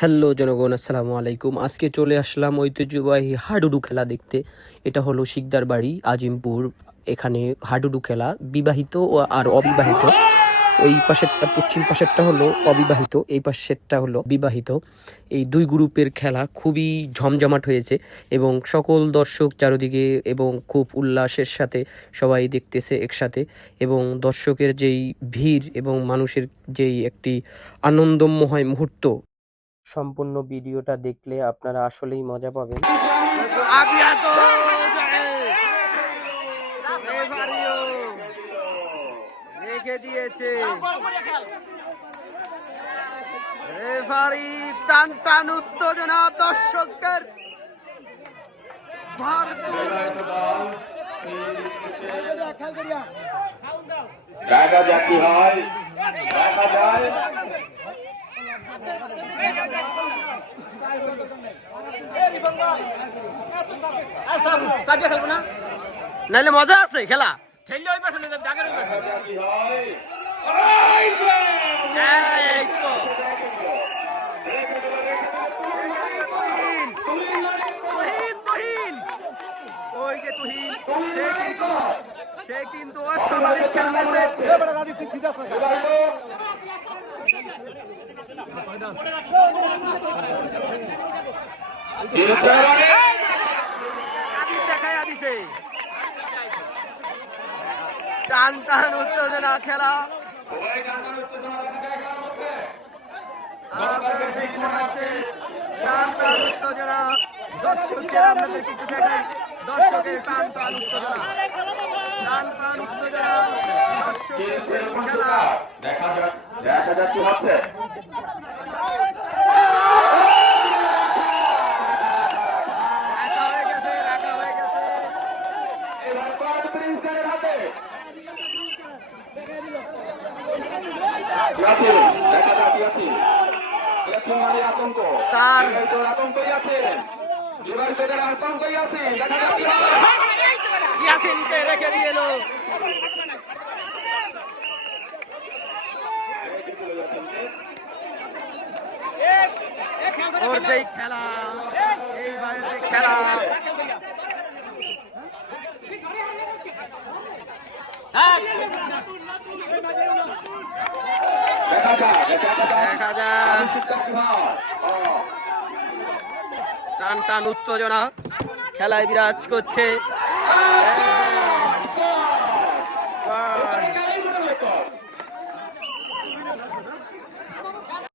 Hello জনগণ, আসসালামু আলাইকুম। আজকে চলে আসলাম ঐতিহ্যবাহী হাডুডু খেলা দেখতে। এটা হলো শিকদার বাড়ি, আজিমপুর। এখানে হাডুডু খেলা বিবাহিত ও আর অবিবাহিত। ওই পাশেরটা, পশ্চিম পাশেরটা হলো অবিবাহিত, এই পাশেরটা হলো বিবাহিত। এই দুই গ্রুপের খেলা খুবই জমজমাট হয়েছে এবং সকল দর্শক চারিদিকে এবং খুব উল্লাসের সাথে সবাই দেখতেছে একসাথে। এবং দর্শকের যেই ভিড় এবং মানুষের যেই একটি আনন্দময় মুহূর্ত, সম্পূর্ণ ভিডিওটা দেখলে আপনারা আসলেই মজা পাবেন। রেখে দিয়েছে রেফারি, টান টান উত্তেজনা, দর্শকের দেখা যাক কি হয়, দেখা যায়। খেলবো না, নাইলে মজা আছে খেলা, খেললে ওই পাশে কি হয়, ওই যে তুহিন, সে কিন্তু অস্বাভাবিক খেলতেছে। দেখাইয়া দিছে টান টান উত্তেজনা খেলা। আপনারা দেখতে পাচ্ছেন টান টান উত্তেজনা, দর্শকের আপনাদের কিছু দেখাই, দর্শকের টান টান উত্তেজনা, টান টান উত্তেজনা, দর্শকের খেলা। দেখা যাক কি হচ্ছে। রেখে দিয়ে এলো ওর যেই খেলা, এই বাইরের খেলা, দেখা যাক টান টান উত্তেজনা খেলায় বিরাজ করছে।